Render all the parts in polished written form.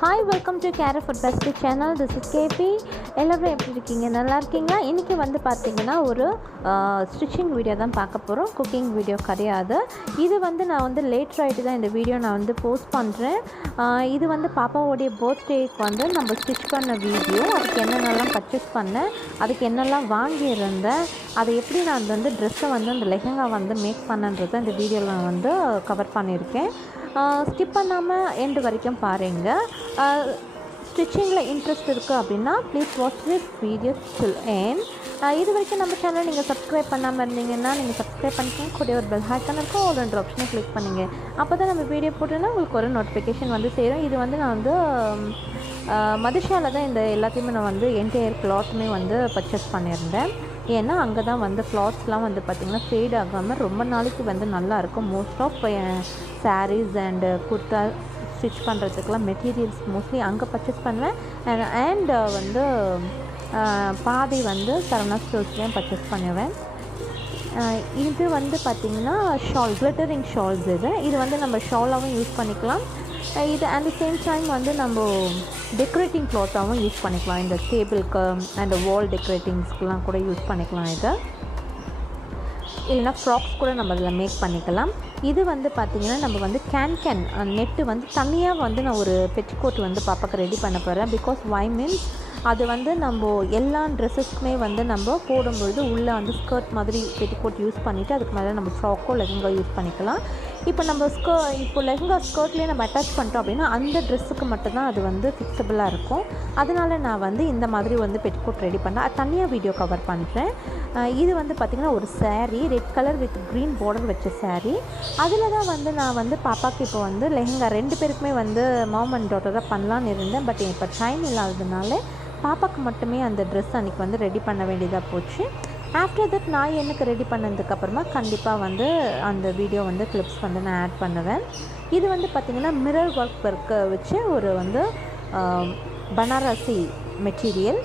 Hi, welcome to Keru Food Best channel. This is KP. எல்லாரும் எப்படி இருக்கீங்க? நல்லா இருக்கீங்களா? இன்றைக்கி வந்து பார்த்தீங்கன்னா ஒரு ஸ்டிச்சிங் வீடியோ தான் பார்க்க போகிறோம். குக்கிங் வீடியோ கிடையாது. இது வந்து நான் வந்து லேட் ஆகிட்டு தான் இந்த வீடியோ நான் வந்து போஸ்ட் பண்ணுறேன். இது வந்து பாப்பாவோடைய பர்த்டேக்கு வந்து நம்ம ஸ்டிச் பண்ண வீடியோ. அதுக்கு என்னென்னலாம் பர்ச்சேஸ் பண்ணேன், அதுக்கு என்னெல்லாம் வாங்கியிருந்தேன், அதை எப்படி நான் வந்து ட்ரெஸ்ஸை வந்து அந்த லெஹெங்கா வந்து மேக் பண்ணன்றதை இந்த வீடியோவில் நான் வந்து கவர் பண்ணியிருக்கேன். ஸ்கிப் பண்ணாமல் எண்டு வரைக்கும் பாருங்கள். ஸ்டிச்சிங்கில் இன்ட்ரெஸ்ட் இருக்குது அப்படின்னா please watch this video till end. இது வரைக்கும் நம்ம சேனலை நீங்கள் சப்ஸ்கிரைப் பண்ணாமல் இருந்தீங்கன்னா நீங்கள் சப்ஸ்கிரைப் பண்ணிக்கோங்க. கூட ஒரு பெல் ஐக்கான் இருக்கும், ஒரு 2 ஆப்ஷனை கிளிக் பண்ணுங்க. அப்போ தான் நம்ம வீடியோ போட்டோன்னா உங்களுக்கு ஒரு நோட்டிஃபிகேஷன் வந்து சேரும். இது வந்து நான் வந்து மதுஷாவில் தான் இந்த எல்லாத்தையுமே நான் வந்து என்டையர் கிளாத்துமே வந்து பர்ச்சேஸ் பண்ணியிருந்தேன். ஏன்னா அங்கே தான் வந்து கிளாத்ஸ்லாம் வந்து பார்த்திங்கன்னா ஃபேட் ஆகாமல் ரொம்ப நாளைக்கு வந்து நல்லாயிருக்கும். Most of saris and kurta stitch பண்ணுறதுக்கெலாம் மெட்டீரியல்ஸ் மோஸ்ட்லி அங்கே பர்ச்சேஸ் பண்ணுவேன். அண்ட் வந்து பாதி வந்து சரவணா ஸ்டோர்ஸ்லேயும் பர்ச்சேஸ் பண்ணுவேன். இது வந்து பார்த்திங்கன்னா ஷால், கிளிட்டரிங் ஷால்ஸ். இது வந்து நம்ம ஷாலாகவும் யூஸ் பண்ணிக்கலாம். இது அட் த சேம் டைம் வந்து நம்ம டெக்கரேட்டிங் கிளாத்தாகவும் யூஸ் பண்ணிக்கலாம். இந்த டேபிளுக்கு அண்ட் வால் டெக்கரேட்டிங்ஸ்க்கெலாம் கூட யூஸ் பண்ணிக்கலாம். இதை இல்லைனா ஃப்ராக்ஸ் கூட நம்ம அதில் மேக் பண்ணிக்கலாம். இது வந்து பார்த்திங்கன்னா நம்ம வந்து கேன் நெட்டு வந்து தனியாக வந்து நான் ஒரு பெட்டிகோட் வந்து பாப்பாக்கு ரெடி பண்ண போகிறேன். பிகாஸ் வை மீன்ஸ் அது வந்து நம்ம எல்லா ட்ரெஸ்ஸஸ்க்குமே வந்து நம்ம போடும்பொழுது உள்ளே வந்து ஸ்கர்ட் மாதிரி பெட்டிகோட் யூஸ் பண்ணிவிட்டு அதுக்கு மேலே நம்ம ஃப்ராக்கோ லெஹங்கா யூஸ் பண்ணிக்கலாம். இப்போ நம்ம இப்போ லெஹங்கா ஸ்கர்ட்லேயே நம்ம அட்டாச் பண்ணிட்டோம் அப்படின்னா அந்த ட்ரெஸ்ஸுக்கு மட்டும்தான் அது வந்து ஃபிக்ஸபிளாக இருக்கும். அதனால் நான் வந்து இந்த மாதிரி வந்து பெட்டிகோட் ரெடி பண்ணேன். அது தனியாக வீடியோ கவர் பண்ணுறேன். இது வந்து பார்த்திங்கன்னா ஒரு sari, red colour with green border வச்ச சாரீ. அதில் தான் வந்து நான் வந்து பாப்பாவுக்கு இப்போ வந்து லெஹங்கா 2 பேருக்குமே வந்து மாம் அண்ட் டாட்டராக பண்ணலான்னு இருந்தேன். பட் இப்போ டைம் இல்லாததுனால பாப்பாவுக்கு மட்டுமே அந்த ட்ரெஸ் அன்றைக்கி வந்து ரெடி பண்ண வேண்டியதாக போச்சு. ஆஃப்டர் தட் நான் எனக்கு ரெடி பண்ணதுக்கப்புறமா கண்டிப்பாக வந்து அந்த வீடியோ வந்து கிளிப்ஸ் வந்து நான் ஆட் பண்ணுவேன். இது வந்து பார்த்திங்கன்னா மிரர் ஒர்க் வச்சு ஒரு வந்து பனாரசி மெட்டீரியல்.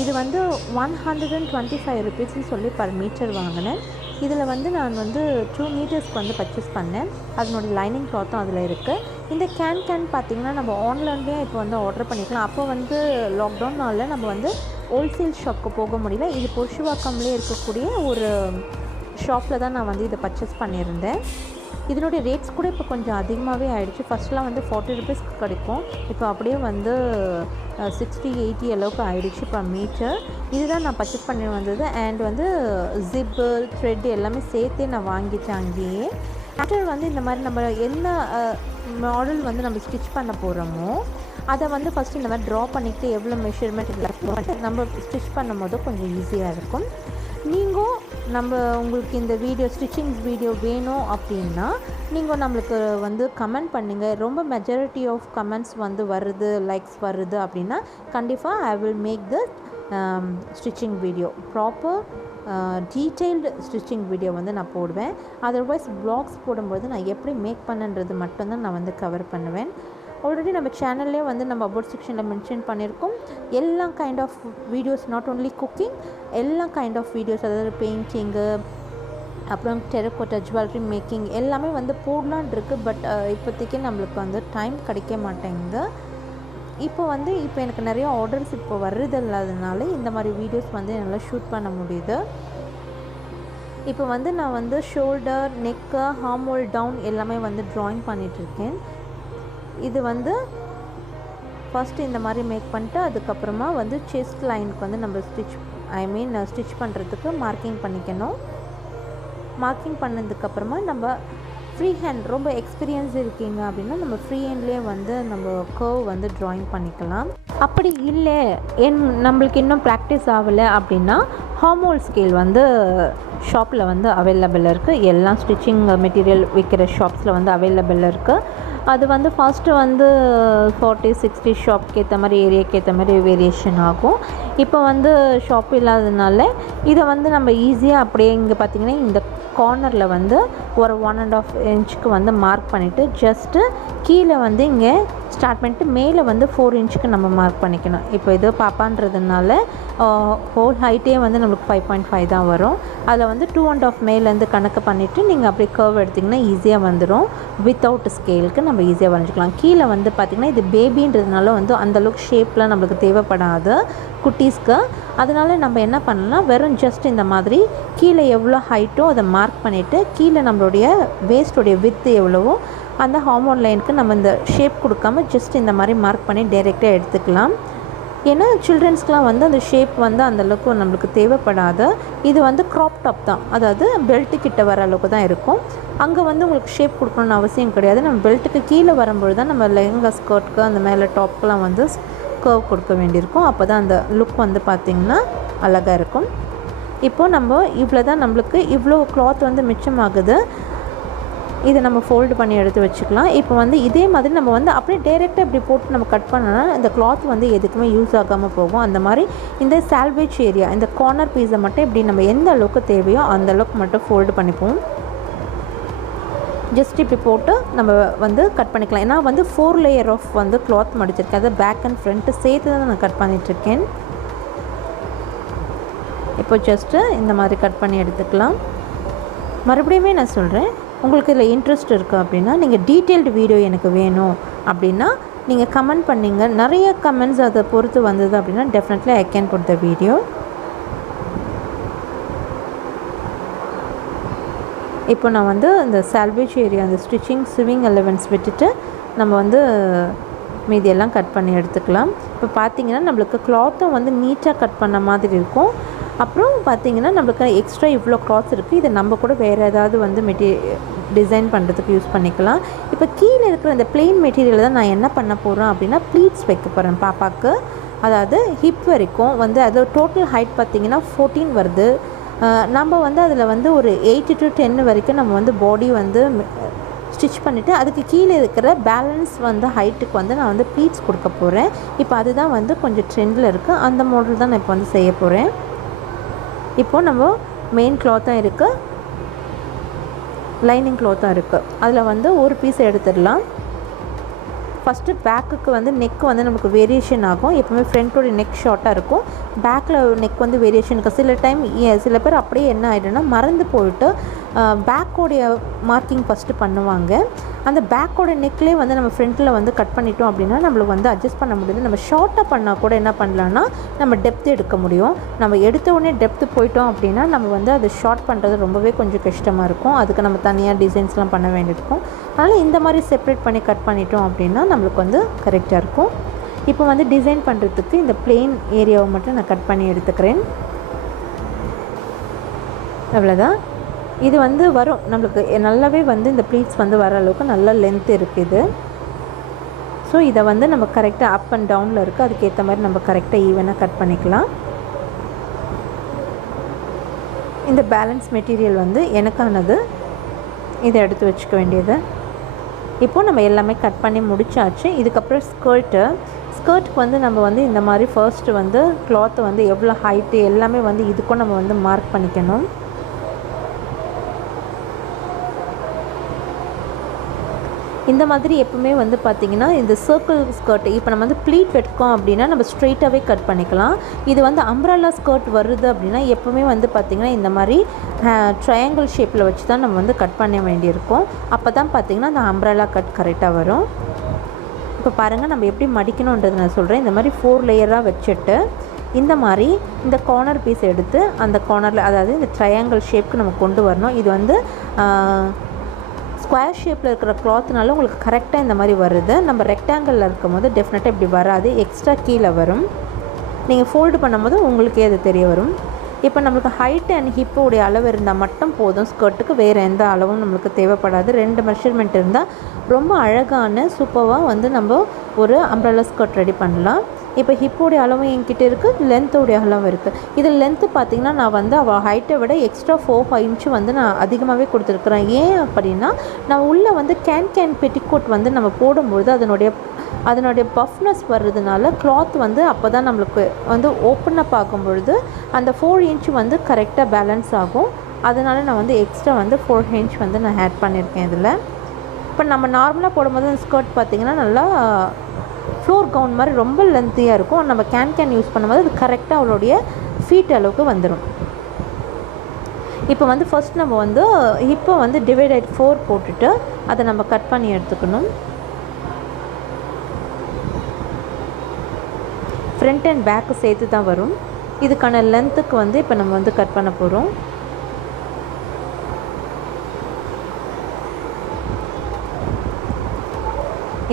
இது வந்து 125 ருபீஸ்ன்னு சொல்லி பர் மீட்டர் வாங்கினேன். இதில் வந்து நான் வந்து 2 மீட்டர்ஸ்க்கு வந்து பர்ச்சேஸ் பண்ணேன். அதனுடைய லைனிங் கிளாத்தும் அதில் இருக்குது. இந்த கேன் பார்த்திங்கன்னா நம்ம ஆன்லைன்லேயே இப்போ வந்து ஆர்டர் பண்ணிக்கலாம். அப்போ வந்து லாக்டவுனால் நம்ம வந்து ஹோல்சேல் ஷாப்புக்கு போக முடியல. இது பொருஷுவாக்கம்லேயே இருக்கக்கூடிய ஒரு ஷாப்பில் தான் நான் வந்து இதை பர்ச்சேஸ் பண்ணியிருந்தேன். இதனுடைய ரேட்ஸ் கூட இப்போ கொஞ்சம் அதிகமாகவே ஆகிடுச்சு. ஃபஸ்ட்லாம் வந்து 40 ருபீஸ்க்கு கிடைக்கும். இப்போ அப்படியே வந்து 60-80 அளவுக்கு ஆகிடுச்சு பர் மீட்டர். இதுதான் நான் பர்ச்சேஸ் பண்ணி வந்தது. அண்ட் வந்து ஜிப்பு, த்ரெட் எல்லாமே சேர்த்தே நான் வாங்கிட்டேன் அங்கேயே. ஆஃப்டர் வந்து இந்த மாதிரி நம்ம என்ன மாடல் வந்து நம்ம ஸ்டிச் பண்ண போகிறோமோ அதை வந்து ஃபஸ்ட்டு இந்த மாதிரி ட்ரா பண்ணிக்கிட்டு எவ்வளோ மெஷர்மெண்ட் நம்ம ஸ்டிச் பண்ணும் போது கொஞ்சம் ஈஸியாக இருக்கும். நீங்கள் உங்களுக்கு இந்த வீடியோ ஸ்டிச்சிங்ஸ் வீடியோ வேணும் அப்படின்னா நீங்கள் நம்மளுக்கு வந்து கமெண்ட் பண்ணுங்கள். ரொம்ப மெஜாரிட்டி ஆஃப் கமெண்ட்ஸ் வந்து வருது, லைக்ஸ் வருது அப்படின்னா கண்டிப்பாக I will make the stitching video, proper detailed stitching video வந்து நான் போடுவேன். அதர்வைஸ் வ்ளாக்ஸ் போடும்போது நான் எப்படி மேக் பண்ணன்றது மட்டும்தான் நான் வந்து கவர் பண்ணுவேன். ஆல்ரெடி நம்ம சேனல்லே வந்து நம்ம அபவுட் செக்ஷனில் மென்ஷன் பண்ணியிருக்கோம். எல்லா kind of videos, not only cooking, எல்லா கைண்ட் ஆஃப் வீடியோஸ், அதாவது பெயிண்டிங்கு, அப்புறம் டெரகோட்டா ஜுவல்லரி மேக்கிங் எல்லாமே வந்து போடலான் இருக்குது. பட் இப்போதைக்கு நம்மளுக்கு வந்து டைம் கிடைக்க மாட்டேங்குது. இப்போ எனக்கு நிறைய ஆர்டர்ஸ் இப்போ வர்றது இல்லாததுனால இந்த மாதிரி வீடியோஸ் வந்து என்னால் ஷூட் பண்ண முடியுது. இப்போ வந்து நான் வந்து shoulder, neck, arm hole down எல்லாமே வந்து ட்ராயிங் பண்ணிகிட்ருக்கேன். இது வந்து ஃபஸ்ட்டு இந்த மாதிரி மேக் பண்ணிட்டு அதுக்கப்புறமா வந்து செஸ்ட் லைனுக்கு வந்து நம்ம ஸ்டிச் பண்ணுறதுக்கு மார்க்கிங் பண்ணிக்கணும். மார்க்கிங் பண்ணதுக்கப்புறமா நம்ம ஃப்ரீ ஹேண்ட், ரொம்ப எக்ஸ்பீரியன்ஸ் இருக்கீங்க அப்படின்னா நம்ம ஃப்ரீ ஹேண்ட்லேயே வந்து நம்ம கர்வ் வந்து ட்ராயிங் பண்ணிக்கலாம். அப்படி இல்லை நம்மளுக்கு இன்னும் ப்ராக்டிஸ் ஆகலை அப்படின்னா ஹார்மோல் ஸ்கேல் வந்து ஷாப்பில் வந்து அவைலபிள் இருக்குது. எல்லா ஸ்டிச்சிங் மெட்டீரியல் விற்கிற ஷாப்ஸில் வந்து அவைலபிள் இருக்குது. அது வந்து ஃபஸ்ட்டு வந்து 40-60 ஷாப்க்கு ஏற்ற மாதிரி, ஏரியாவுக்கு ஏற்ற மாதிரி வேரியேஷன் ஆகும். இப்போ வந்து ஷாப் இல்லாததுனால இதை வந்து நம்ம ஈஸியாக அப்படியே இங்கே பார்த்திங்கன்னா இந்த கார்னரில் வந்து ஒரு 1.5 இன்ச்சுக்கு வந்து மார்க் பண்ணிவிட்டு ஜஸ்ட்டு கீழே வந்து இங்கே ஸ்டார்ட் பண்ணிட்டு மேலே வந்து 4 இன்ச்சுக்கு நம்ம மார்க் பண்ணிக்கணும். இப்போ இது பாப்பான்றதுனால ஹோல் ஹைட்டே வந்து நம்மளுக்கு 5.5 தான் வரும். அதில் வந்து 2.5 மேலேருந்து கணக்கு பண்ணிவிட்டு நீங்கள் அப்படியே கர்வ் எடுத்திங்கன்னா ஈஸியாக வந்துடும். வித்தவுட் ஸ்கேலுக்கு நம்ம ஈஸியாக வரைஞ்சிக்கலாம். கீழே வந்து பார்த்திங்கன்னா இது பேபின்றதுனால வந்து அந்தளவுக்கு ஷேப்லாம் நம்மளுக்கு தேவைப்படாது குட்டீஸ்க்கு. அதனால நம்ம என்ன பண்ணலாம், வெறும் ஜஸ்ட் இந்த மாதிரி கீழே எவ்வளோ ஹைட்டோ அதை மார்க் பண்ணிவிட்டு கீழே நம்மளுடைய வேஸ்ட்டுடைய வித்து எவ்வளவோ அந்த ஹார்மோன் லைனுக்கு நம்ம இந்த ஷேப் கொடுக்காம ஜஸ்ட் இந்த மாதிரி மார்க் பண்ணி டைரெக்டாக எடுத்துக்கலாம். ஏன்னா சில்ட்ரன்ஸ்க்கெலாம் வந்து அந்த ஷேப் வந்து அந்தளவுக்கு நம்மளுக்கு தேவைப்படாது. இது வந்து க்ராப் டாப் தான், அதாவது பெல்ட்டு கிட்ட வர அளவுக்கு தான் இருக்கும். அங்கே வந்து உங்களுக்கு ஷேப் கொடுக்கணுன்னு அவசியம் கிடையாது. நம்ம பெல்ட்டுக்கு கீழே வரும்பொழுது தான் நம்ம லெஹங்கா ஸ்கர்ட்க்கு அந்த மேலே டாப்க்கெலாம் வந்து கர்வ் கொடுக்க வேண்டியிருக்கும். அப்போ தான் அந்த லுக் வந்து பார்த்திங்கன்னா அழகாக இருக்கும். இப்போது நம்ம இவ்வளோ தான், நம்மளுக்கு இவ்வளோ கிளாத் வந்து மிச்சமாகுது. இதை நம்ம ஃபோல்டு பண்ணி எடுத்து வச்சுக்கலாம். இப்போ வந்து இதே மாதிரி நம்ம வந்து அப்படியே டைரெக்டாக இப்படி போட்டு நம்ம கட் பண்ணோன்னா இந்த கிளாத் வந்து எதுக்குமே யூஸ் ஆகாமல் போகும். அந்த மாதிரி இந்த சால்வேஜ் ஏரியா, இந்த கார்னர் பீஸை மட்டும் இப்படி நம்ம எந்த அளவுக்கு தேவையோ அந்த அளவுக்கு மட்டும் ஃபோல்டு பண்ணிப்போம். ஜஸ்ட் இப்படி போட்டு நம்ம வந்து கட் பண்ணிக்கலாம். ஏன்னா வந்து 4 லேயர் ஆஃப் வந்து கிளாத் மடிச்சிருக்கேன். அதை பேக் அண்ட் ஃப்ரண்ட்டு சேர்த்து தான் நான் கட் பண்ணிகிட்ருக்கேன். இப்போ ஜஸ்ட்டு இந்த மாதிரி கட் பண்ணி எடுத்துக்கலாம். மறுபடியுமே நான் சொல்கிறேன், உங்களுக்கு இதில் இன்ட்ரெஸ்ட் இருக்குது அப்படின்னா நீங்கள் டீட்டெயில்டு வீடியோ எனக்கு வேணும் அப்படின்னா நீங்கள் கமெண்ட் பண்ணிங்க. நிறைய கமெண்ட்ஸ் அதை பொறுத்து வந்தது அப்படின்னா definitely I can put the video. இப்போ நான் வந்து இந்த சால்வேஜ் ஏரியா, அந்த ஸ்டிச்சிங் ஸ்விங் எலவன்ஸ் விட்டுட்டு நம்ம வந்து மீதியெல்லாம் கட் பண்ணி எடுத்துக்கலாம். இப்போ பார்த்திங்கன்னா நம்மளுக்கு கிளாத்தும் வந்து நீட்டாக கட் பண்ண மாதிரி இருக்கும். அப்புறம் பார்த்திங்கன்னா நம்மளுக்கு எக்ஸ்ட்ரா இவ்வளோ கிளாத்ஸ் இருக்குது. இதை நம்ம கூட வேறு ஏதாவது வந்து டிசைன் பண்ணுறதுக்கு யூஸ் பண்ணிக்கலாம். இப்போ கீழே இருக்கிற இந்த பிளெயின் மெட்டீரியல் தான் நான் என்ன பண்ண போகிறேன் அப்படின்னா ப்ளீட்ஸ் வைக்க போகிறேன் பாப்பாவுக்கு. அதாவது ஹிப் வரைக்கும் வந்து அது டோட்டல் ஹைட் பார்த்திங்கன்னா 14 வருது. நம்ம வந்து அதில் வந்து ஒரு 8 to 10 வரைக்கும் நம்ம வந்து பாடி வந்து ஸ்டிச் பண்ணிவிட்டு அதுக்கு கீழே இருக்கிற பேலன்ஸ் வந்து ஹைட்டுக்கு வந்து நான் வந்து ப்ளீட்ஸ் கொடுக்க போகிறேன். இப்போ அதுதான் வந்து கொஞ்சம் ட்ரெண்டில் இருக்குது. அந்த மாடல் தான் நான் இப்போ வந்து செய்ய போகிறேன். இப்போது நம்ம மெயின் கிளாத்தாக இருக்குது, லைனிங் கிளாத்தாக இருக்குது. அதில் வந்து ஒரு பீஸ் எடுத்துடலாம். ஃபஸ்ட்டு பேக்குக்கு வந்து நெக் வந்து நமக்கு வேரியேஷன் ஆகும். எப்போவுமே ஃப்ரண்ட்டோடைய நெக் ஷார்ட்டாக இருக்கும், பேக்கில் நெக் வந்து வேரியேஷன் இருக்கும். சில டைம் சில பேர் அப்படியே என்ன ஆகிடும்னா மறந்து போயிட்டு பேக்கோடைய மார்க்கிங் ஃபஸ்ட்டு பண்ணுவாங்க. அந்த பேக்கோட நெக்லேயே வந்து நம்ம ஃப்ரண்ட்டில் வந்து கட் பண்ணிட்டோம் அப்படின்னா நம்மளுக்கு வந்து அட்ஜஸ்ட் பண்ண முடியுது. நம்ம ஷார்ட்டாக பண்ணால் கூட என்ன பண்ணலான்னா நம்ம டெப்த்து எடுக்க முடியும். நம்ம எடுத்த உடனே டெப்த்து போயிட்டோம் அப்படின்னா நம்ம வந்து அது ஷார்ட் பண்ணுறது ரொம்பவே கொஞ்சம் கஷ்டமாக இருக்கும். அதுக்கு நம்ம தனியாக டிசைன்ஸ்லாம் பண்ண வேண்டியிருக்கும். அதனால் இந்த மாதிரி செப்ரேட் பண்ணி கட் பண்ணிட்டோம் அப்படின்னா நம்மளுக்கு வந்து கரெக்டாக இருக்கும். இப்போ வந்து டிசைன் பண்ணுறதுக்கு இந்த பிளெயின் ஏரியாவை மட்டும் நான் கட் பண்ணி எடுத்துக்கிறேன். அவ்வளோதான். இது வந்து வரும் நம்மளுக்கு நல்லாவே வந்து இந்த ப்ளீட்ஸ் வந்து வர அளவுக்கு நல்ல லென்த் இருக்குது. ஸோ இதை வந்து நம்ம கரெக்டாக அப் அண்ட் டவுனில் இருக்குது, அதுக்கேற்ற மாதிரி நம்ம கரெக்டாக ஈவனாக கட் பண்ணிக்கலாம். இந்த பேலன்ஸ் மெட்டீரியல் வந்து எனக்கானது, இதை எடுத்து வச்சுக்க வேண்டியது. இப்போது நம்ம எல்லாமே கட் பண்ணி முடிச்சாச்சு. இதுக்கப்புறம் ஸ்கர்ட்டுக்கு வந்து நம்ம வந்து இந்த மாதிரி ஃபர்ஸ்ட்டு வந்து கிளாத்தை வந்து எவ்வளோ ஹைட்டு எல்லாமே வந்து இதுக்கும் நம்ம வந்து மார்க் பண்ணிக்கணும். இந்த மாதிரி எப்பவுமே வந்து பார்த்திங்கன்னா இந்த சர்க்கிள் ஸ்கர்ட் இப்போ நம்ம வந்து ப்ளீட் வெட்கோம் அப்படின்னா நம்ம ஸ்ட்ரெயிட்டாகவே கட் பண்ணிக்கலாம். இது வந்து அம்ப்ரெல்லா ஸ்கர்ட் வருது அப்படின்னா எப்பவுமே வந்து பார்த்திங்கன்னா இந்த மாதிரி ட்ரையாங்கிள் ஷேப்பில் வச்சு தான் நம்ம வந்து கட் பண்ண வேண்டியிருக்கும். அப்போ தான் பார்த்திங்கன்னா அந்த அம்ப்ரெல்லா கட் கரெக்டாக வரும். இப்போ பாருங்கள் நம்ம எப்படி மடிக்கணுன்றது நான் சொல்கிறேன். இந்த மாதிரி 4 லேயராக வச்சுட்டு இந்த மாதிரி இந்த கார்னர் பீஸ் எடுத்து அந்த கார்னரில், அதாவது இந்த ட்ரையாங்கிள் ஷேப்புக்கு நம்ம கொண்டு வரணும். இது வந்து ஸ்கொயர் ஷேப்பில் இருக்கிற கிளாத்னால உங்களுக்கு கரெக்டாக இந்த மாதிரி வருது. நம்ம ரெக்டாங்கிளில் இருக்கும் போது டெஃபினட்டாக இப்படி வராது, எக்ஸ்ட்ரா கீழே வரும். நீங்கள் ஃபோல்டு பண்ணும்போது உங்களுக்கே அது தெரிய வரும். இப்போ நம்மளுக்கு ஹைட் அண்ட் ஹிப்போடைய அளவு இருந்தால் மட்டும் போதும் ஸ்கர்ட்டுக்கு, வேறு எந்த அளவும் நம்மளுக்கு தேவைப்படாது. 2 மெஷர்மெண்ட் இருந்தால் ரொம்ப அழகான சூப்பராக வந்து நம்ம ஒரு அம்ப்ரெல்லா ஸ்கர்ட் ரெடி பண்ணலாம். இப்போ ஹிப்போடைய அளவும் என்கிட்ட இருக்குது, லென்த்தோடைய அளவும் இருக்குது. இதில் லென்த்து பார்த்திங்கன்னா நான் வந்து அவள் ஹைட்டை விட எக்ஸ்ட்ரா 4 இன்ச்சு வந்து நான் அதிகமாகவே கொடுத்துருக்குறேன். ஏன் அப்படின்னா நான் உள்ளே வந்து கேன் பெட்டிக்கோட் வந்து நம்ம போடும்பொழுது அதனுடைய பஃப்னஸ் வர்றதுனால கிளாத் வந்து அப்போ தான் நம்மளுக்கு வந்து ஓப்பன் அப் ஆகும் பொழுது அந்த 4 இன்ச்சு வந்து கரெக்டாக பேலன்ஸ் ஆகும். அதனால் நான் வந்து எக்ஸ்ட்ரா வந்து 4 இன்ச் வந்து நான் ஆட் பண்ணியிருக்கேன் இதில். இப்போ நம்ம நார்மலாக போடும்போது அந்த ஸ்கர்ட் பார்த்திங்கன்னா நல்லா ஃப்ளோர் கவுன் மாதிரி ரொம்ப லென்த்தியாக இருக்கும். நம்ம கேன் யூஸ் பண்ணும்போது அது கரெக்டாக அவளுடைய ஃபீட் அளவுக்கு வந்துடும். இப்போ வந்து ஃபர்ஸ்ட் நம்ம வந்து இப்போ வந்து டிவைடட் 4 போட்டுட்டு அதை நம்ம கட் பண்ணி எடுத்துக்கணும். ஃப்ரண்ட் அண்ட் பேக்கு சேர்த்து தான் வரும். இதுக்கான லென்த்துக்கு வந்து இப்போ நம்ம வந்து கட் பண்ண போகிறோம்.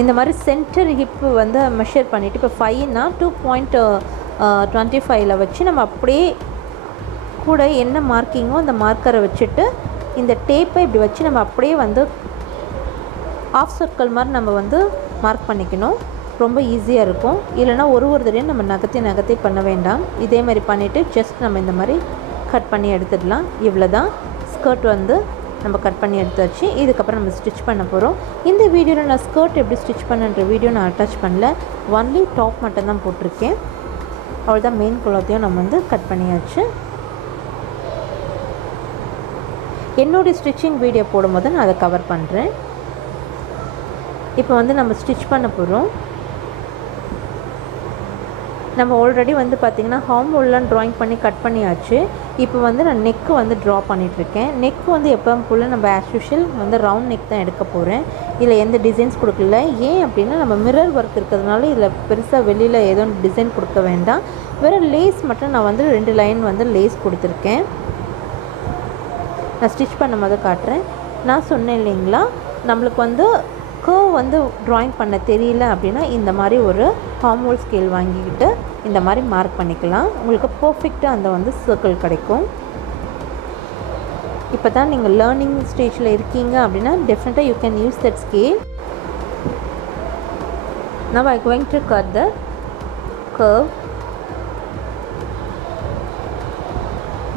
இந்த மாதிரி சென்டர் ஹிப்பு வந்து மெஷர் பண்ணிவிட்டு இப்போ 5னா 2.25 வச்சு நம்ம அப்படியே கூட என்ன மார்க்கிங்கோ அந்த மார்க்கரை வச்சுட்டு இந்த டேப்பை இப்படி வச்சு நம்ம அப்படியே வந்து ஆஃப் சர்க்கிள் மாதிரி நம்ம வந்து மார்க் பண்ணிக்கணும். ரொம்ப ஈஸியாக இருக்கும். இல்லைனா ஒரு தடவையும் நம்ம நகர்த்தி பண்ண வேண்டாம். இதே மாதிரி பண்ணிவிட்டு ஜஸ்ட் நம்ம இந்த மாதிரி கட் பண்ணி எடுத்துடலாம். இவ்வளோ தான் ஸ்கர்ட் வந்து நம்ம கட் பண்ணி எடுத்தாச்சு. இதுக்கப்புறம் நம்ம ஸ்டிச் பண்ண போகிறோம். இந்த வீடியோவில் நான் ஸ்கர்ட் எப்படி ஸ்டிச் பண்ணுற வீடியோ நான் அட்டாச் பண்ணல. ஒன்லி டாப் மட்டும் தான் போட்டிருக்கேன். அவ்வளோதான். மெயின் குளத்தையும் நம்ம வந்து கட் பண்ணியாச்சு. என்னுடைய ஸ்டிச்சிங் வீடியோ போடும்போது நான் அதை கவர் பண்ணுறேன். இப்போ வந்து நம்ம ஸ்டிச் பண்ண போகிறோம். நம்ம ஆல்ரெடி வந்து பார்த்திங்கன்னா ஹார்ம் ஹோல்லாம் ட்ராயிங் பண்ணி கட் பண்ணியாச்சு. இப்போ வந்து நான் நெக்கு வந்து ட்ரா பண்ணிகிட்ருக்கேன். நெக்கு வந்து எப்பவும் போல் நம்ம ஆஸ் யூஷுவல் வந்து ரவுண்ட் நெக் தான் எடுக்க போகிறேன். இதில் எந்த டிசைன்ஸ் கொடுக்கல. ஏன் அப்படின்னா நம்ம மிரர் ஒர்க் இருக்கிறதுனால இதில் பெருசாக வெளியில் எதுவும் டிசைன் கொடுக்க வேண்டாம். வேறு லேஸ் மட்டும் நான் வந்து 2 லைன் வந்து லேஸ் கொடுத்துருக்கேன். நான் ஸ்டிச் பண்ணும்போது காட்டுறேன். நான் சொன்னேன் இல்லைங்களா, நம்மளுக்கு வந்து கர்வ் வந்து ட்ராயிங் பண்ண தெரியல அப்படின்னா இந்த மாதிரி ஒரு ஹார்ம் ஹோல் ஸ்கேல் வாங்கிக்கிட்டு இந்த மாதிரி மார்க் பண்ணிக்கலாம். உங்களுக்கு பர்ஃபெக்டாக அந்த வந்து சர்க்கிள் கிடைக்கும். இப்போ தான் நீங்கள் லேர்னிங் ஸ்டேஜில் இருக்கீங்க அப்படின்னா டெஃபினட்டாக you can use that scale. Now I am going to cut the curve.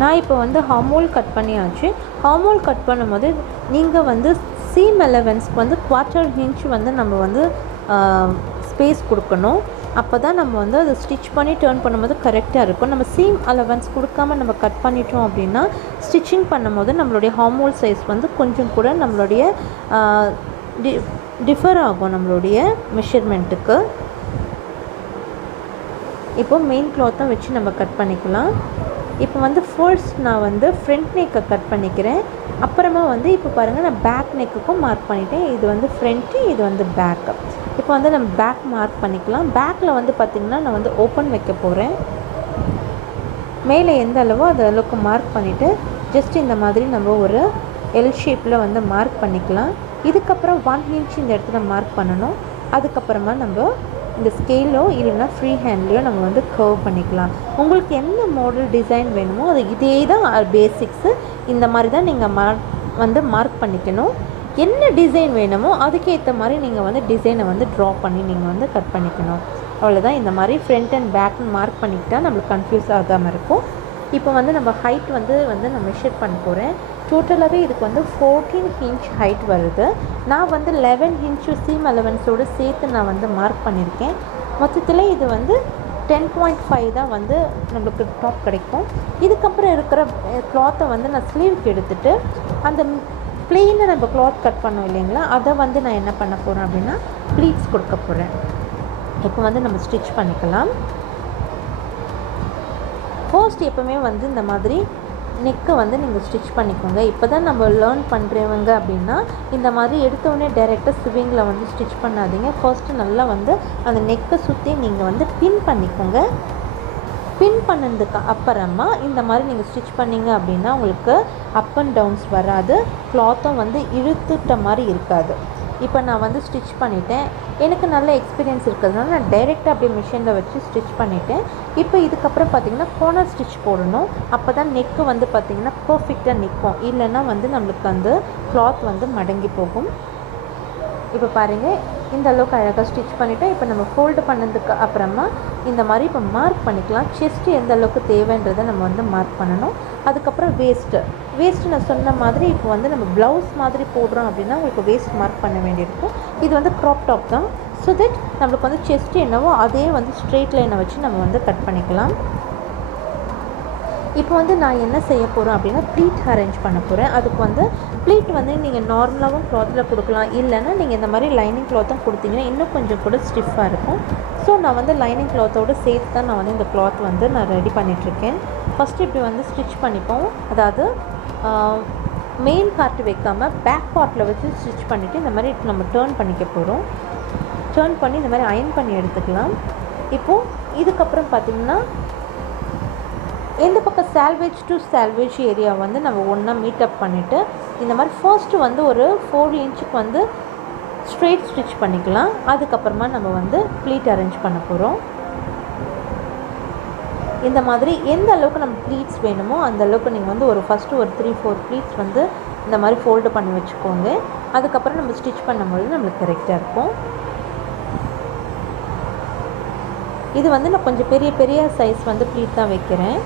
நான் இப்போ வந்து ஹார்ம் ஹோல் கட் பண்ணியாச்சு. ஹார்ம் ஹோல் கட் பண்ணும்போது நீங்கள் வந்து சீம் அலவன்ஸ்க்கு வந்து 1/4 inch வந்து நம்ம வந்து ஸ்பேஸ் கொடுக்கணும். அப்போ தான் நம்ம வந்து அதை ஸ்டிச் பண்ணி டர்ன் பண்ணும்போது கரெக்டாக இருக்கும். நம்ம சீம் அலவன்ஸ் கொடுக்காமல் நம்ம கட் பண்ணிட்டோம் அப்படின்னா ஸ்டிச்சிங் பண்ணும்போது நம்மளுடைய ஹார்ம் ஹோல் சைஸ் வந்து கொஞ்சம் கூட நம்மளுடைய டிஃபர் ஆகும் நம்மளுடைய மெஷர்மெண்ட்டுக்கு. இப்போ மெயின் கிளாத்தை வச்சு நம்ம கட் பண்ணிக்கலாம். இப்போ வந்து ஃபர்ஸ்ட் நான் வந்து ஃப்ரண்ட் நெக்கை கட் பண்ணிக்கிறேன். அப்புறமா வந்து இப்போ பாருங்கள் நான் பேக் நெக்குக்கும் மார்க் பண்ணிட்டேன். இது வந்து ஃப்ரண்ட்டு, இது வந்து பேக்கு. இப்போ வந்து நம்ம பேக் மார்க் பண்ணிக்கலாம். பேக்கில் வந்து பார்த்திங்கன்னா நான் வந்து ஓப்பன் வைக்க போகிறேன். மேலே எந்த அளவோ அது அளவுக்கு மார்க் பண்ணிவிட்டு ஜஸ்ட் இந்த மாதிரி நம்ம ஒரு எல் ஷேப்பில் வந்து மார்க் பண்ணிக்கலாம். இதுக்கப்புறம் 1 inch இந்த இடத்துல மார்க் பண்ணணும். அதுக்கப்புறமா நம்ம இந்த ஸ்கேலோ இல்லைன்னா ஃப்ரீ ஹேண்ட்லேயோ நம்ம வந்து கர்வ் பண்ணிக்கலாம். உங்களுக்கு என்ன மாடல் டிசைன் வேணுமோ அது இதே தான் பேசிக்ஸு. இந்த மாதிரி தான் நீங்கள் மார்க் பண்ணிக்கணும். என்ன டிசைன் வேணுமோ அதுக்கேற்ற மாதிரி நீங்கள் வந்து டிசைனை வந்து ட்ரா பண்ணி நீங்கள் வந்து கட் பண்ணிக்கணும். அவ்வளோதான். இந்த மாதிரி ஃப்ரண்ட் அண்ட் பேக்னு மார்க் பண்ணிக்கிட்டால் நம்மளுக்கு கன்ஃபியூஸ் ஆகாமல் இருக்கும். இப்போ வந்து நம்ம ஹைட் வந்து நான் மெஷர் பண்ண போகிறேன். டோட்டலாகவே இதுக்கு வந்து 14 inch ஹைட் வருது. நான் வந்து 11 inch சீம் அலவன்ஸோடு சேர்த்து நான் வந்து மார்க் பண்ணியிருக்கேன். மொத்தத்தில் இது வந்து 10.5 தான் வந்து நம்மளுக்கு டாப் கிடைக்கும். இதுக்கப்புறம் இருக்கிற கிளாத்தை வந்து நான் ஸ்லீவுக்கு எடுத்துகிட்டு அந்த ப்ளெயினை நம்ம கிளாத் கட் பண்ணோம் இல்லைங்களா, அதை வந்து நான் என்ன பண்ண போகிறேன் அப்படின்னா ப்ளீட்ஸ் கொடுக்க போகிறேன். இப்போ வந்து நம்ம ஸ்டிச் பண்ணிக்கலாம். ஃபர்ஸ்ட் எப்போவுமே வந்து இந்த மாதிரி நெக்கை வந்து நீங்கள் ஸ்டிச் பண்ணிக்கோங்க. இப்போ தான் நம்ம லேர்ன் பண்ணுறவங்க அப்படின்னா இந்த மாதிரி எடுத்தோடனே டைரெக்டாக ஸ்விங்கில் வந்து ஸ்டிச் பண்ணாதீங்க. ஃபர்ஸ்ட்டு நல்லா வந்து அந்த நெக்கை சுற்றி நீங்கள் வந்து பின் பண்ணிக்கோங்க. பின் பண்ணதுக்கு அப்புறமா இந்த மாதிரி நீங்கள் ஸ்டிச் பண்ணிங்க அப்படின்னா உங்களுக்கு அப் அண்ட் டவுன்ஸ் வராது. கிளாத்தும் வந்து இழுத்துட்ட மாதிரி இருக்காது. இப்போ நான் வந்து ஸ்டிச் பண்ணிட்டேன். எனக்கு நல்ல எக்ஸ்பீரியன்ஸ் இருக்கிறதுனால நான் டைரெக்டாக அப்படியே மிஷினில் வச்சு ஸ்டிச் பண்ணிட்டேன். இப்போ இதுக்கப்புறம் பார்த்திங்கன்னா கோர்னர் ஸ்டிச் போடணும். அப்போ தான் நெக்கு வந்து பார்த்திங்கன்னா பர்ஃபெக்டாக நிற்கும். இல்லைன்னா வந்து நம்மளுக்கு அந்த கிளாத் வந்து மடங்கி போகும். இப்போ பாருங்கள் இந்த அளவுக்கு அழகாக ஸ்டிச் பண்ணிவிட்டேன். இப்போ நம்ம ஃபோல்டு பண்ணதுக்கு அப்புறமா இந்த மாதிரி இப்போ மார்க் பண்ணிக்கலாம். செஸ்ட்டு எந்த அளவுக்கு தேவைன்றதை நம்ம வந்து மார்க் பண்ணணும். அதுக்கப்புறம் வேஸ்ட்டு நான் சொன்ன மாதிரி இப்போ வந்து நம்ம ப்ளவுஸ் மாதிரி போடுறோம் அப்படின்னா உங்களுக்கு வேஸ்ட் மார்க் பண்ண வேண்டியிருக்கும். இது வந்து க்ராப் டாப் தான். ஸோ தட் நம்மளுக்கு வந்து செஸ்ட்டு என்னவோ அதே வந்து ஸ்ட்ரெயிட் லைனை வச்சு நம்ம வந்து கட் பண்ணிக்கலாம். இப்போ வந்து நான் என்ன செய்ய போகிறேன் அப்படின்னா ப்ளீட் அரேஞ்ச் பண்ண போகிறேன். அதுக்கு வந்து ப்ளீட் வந்து நீங்கள் நார்மலாகவும் க்ளாத்தில் கொடுக்கலாம், இல்லைன்னா நீங்கள் இந்த மாதிரி லைனிங் க்ளாத்தும் கொடுத்தீங்கன்னா இன்னும் கொஞ்சம் கூட ஸ்டிஃபாக இருக்கும். ஸோ நான் வந்து லைனிங் க்ளாத்தோடு சேர்த்து தான் நான் வந்து இந்த க்ளாத் வந்து நான் ரெடி பண்ணிகிட்ருக்கேன். ஃபஸ்ட்டு இப்படி வந்து ஸ்டிச் பண்ணிப்போம். அதாவது மெயின் பார்ட் வைக்காமல் பேக் பார்ட்டில் வச்சு ஸ்டிச் பண்ணிவிட்டு இந்த மாதிரி நம்ம டேர்ன் பண்ணிக்க போகிறோம். டேர்ன் பண்ணி இந்த மாதிரி அயன் பண்ணி எடுத்துக்கலாம். இப்போது இதுக்கப்புறம் பார்த்திங்கன்னா இந்த பக்கம் சால்வேஜ் டு சால்வேஜ் ஏரியா வந்து நம்ம ஒன்றா மீட்டப் பண்ணிவிட்டு இந்த மாதிரி ஃபர்ஸ்ட்டு வந்து ஒரு 4 இன்ச்சுக்கு வந்து ஸ்ட்ரெயிட் ஸ்டிச் பண்ணிக்கலாம். அதுக்கப்புறமா நம்ம வந்து ப்ளீட் அரேஞ்ச் பண்ண போகிறோம். இந்த மாதிரி எந்த அளவுக்கு நம்ம ப்ளீட்ஸ் வேணுமோ அந்த அளவுக்கு நீங்கள் வந்து ஃபஸ்ட்டு ஒரு 3-4 ப்ளீட்ஸ் வந்து இந்த மாதிரி ஃபோல்டு பண்ணி வச்சுக்கோங்க. அதுக்கப்புறம் நம்ம ஸ்டிச் பண்ணும்பொழுது நம்மளுக்கு கரெக்டாக இருக்கும். இது வந்து நான் கொஞ்சம் பெரிய பெரிய சைஸ் வந்து ப்ளீட் தான் வைக்கிறேன்.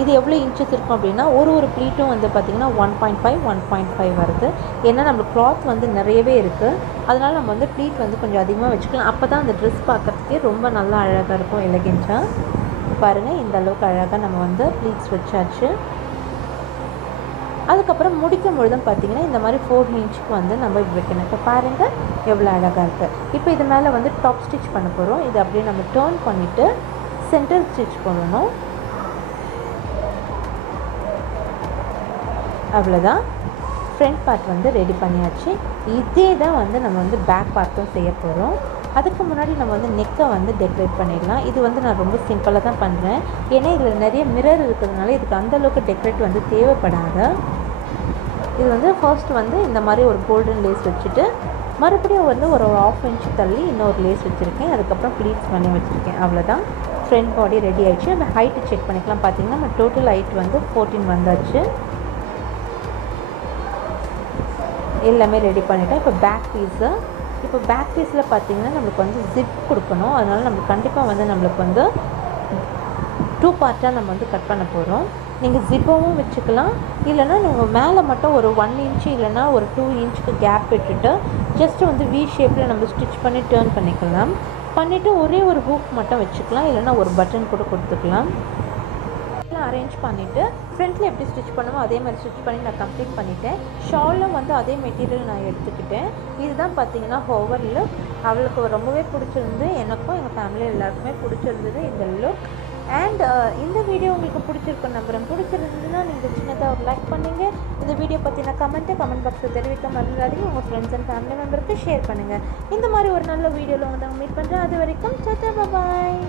இது எவ்வளோ இன்ச்சஸ் இருக்கும் அப்படின்னா ஒரு ப்ளீட்டும் வந்து பார்த்திங்கன்னா 1.5 வருது. ஏன்னா நம்மளுக்கு க்ளாத் வந்து நிறையவே இருக்குது. அதனால் நம்ம வந்து ப்ளீட் வந்து கொஞ்சம் அதிகமாக வச்சுக்கலாம். அப்போ தான் அந்த ட்ரெஸ் பார்க்குறதுக்கே ரொம்ப நல்லா அழகாக இருக்கும், எலகென்ட்டாக. பாருங்கள், இந்த அளவுக்கு அழகாக நம்ம வந்து ப்ளீட்ஸ் வச்சாச்சு. அதுக்கப்புறம் முடிக்கும் பொழுதும் பார்த்திங்கன்னா இந்த மாதிரி 4 இன்ச்சுக்கு வந்து நம்ம இப்படி வைக்கணும். இப்போ பாருங்கள் எவ்வளோ அழகாக இருக்குது. இப்போ இது மேலே வந்து டாப் ஸ்டிச் பண்ண போகிறோம். இது அப்படியே நம்ம டேர்ன் பண்ணிவிட்டு சென்டர் ஸ்டிச் பண்ணணும். அவ்வளோதான், ஃப்ரண்ட் பார்ட் வந்து ரெடி பண்ணியாச்சு. இதே தான் வந்து நம்ம வந்து பேக் பார்ட்டும் செய்ய போகிறோம். அதுக்கு முன்னாடி நம்ம வந்து நெக்கை வந்து டெக்கரேட் பண்ணிடலாம். இது வந்து நான் ரொம்ப சிம்பிளாக தான் பண்ணுறேன். ஏன்னா இதில் நிறைய மிரர் இருக்கிறதுனால இதுக்கு அந்தளவுக்கு டெக்கரேட் வந்து தேவைப்படாது. இது வந்து ஃபர்ஸ்ட் வந்து இந்த மாதிரி ஒரு கோல்டன் லேஸ் வச்சுட்டு மறுபடியும் வந்து ஒரு 1/2 இன்ச்சு தள்ளி இன்னொரு லேஸ் வச்சுருக்கேன். அதுக்கப்புறம் ப்ளீட்ஸ் பண்ணி வச்சுருக்கேன். அவ்வளோதான், ஃப்ரண்ட் பாடி ரெடி ஆகிடுச்சு. நம்ம ஹைட்டு செக் பண்ணிக்கலாம். பார்த்திங்கன்னா நம்ம டோட்டல் ஹைட் வந்து 14 வந்தாச்சு. எல்லாமே ரெடி பண்ணிவிட்டேன். இப்போ பேக் பீஸில் பார்த்திங்கன்னா நம்மளுக்கு வந்து ஜிப் கொடுக்கணும். அதனால் நம்மளுக்கு கண்டிப்பாக வந்து நம்மளுக்கு வந்து 2 பார்ட்டாக நம்ம வந்து கட் பண்ண போகிறோம். நீங்கள் ஜிப்பாகவும் வச்சுக்கலாம், இல்லைனா நீங்கள் மேலே மட்டும் ஒரு 1 இன்ச்சு இல்லைனா ஒரு 2 இன்ச்சுக்கு கேப் விட்டுட்டு ஜஸ்ட்டு வந்து வி ஷேப்பில் நம்ம ஸ்டிச் பண்ணி டேர்ன் பண்ணிக்கலாம். பண்ணிவிட்டு ஒரே ஒரு ஹூக் மட்டும் வச்சுக்கலாம், இல்லைனா ஒரு பட்டன் கூட கொடுத்துக்கலாம். அரேஞ்ச் பண்ணிவிட்டு ஃப்ரண்ட்டில் எப்படி ஸ்டிச் பண்ணுமோ அதே மாதிரி ஸ்டிச் பண்ணி நான் கம்ப்ளீட் பண்ணிவிட்டேன். ஷாலும் வந்து அதே மெட்டீரியல் நான் எடுத்துக்கிட்டேன். இதுதான் பார்த்திங்கன்னா ஹோவர் லுக். அவளுக்கு ரொம்பவே பிடிச்சிருந்து, எனக்கும் எங்கள் ஃபேமிலி எல்லாருக்குமே பிடிச்சிருந்தது இந்த லுக். அண்ட் இந்த வீடியோ உங்களுக்கு பிடிச்சிருக்குன்னு நம்புகிறேன். பிடிச்சிருந்ததுன்னா நீங்கள் சின்னதாக ஒரு லைக் பண்ணுங்கள். இந்த வீடியோ பற்றின கமெண்ட் பாக்ஸில் தெரிவிக்க மறந்துடாதீங்க. உங்கள் ஃப்ரெண்ட்ஸ் அண்ட் ஃபேமிலி மெம்பருக்கு ஷேர் பண்ணுங்கள். இந்த மாதிரி ஒரு நல்ல வீடியோவில் வந்து மீட் பண்ணுறேன். அது வரைக்கும் டாடா, பாய்.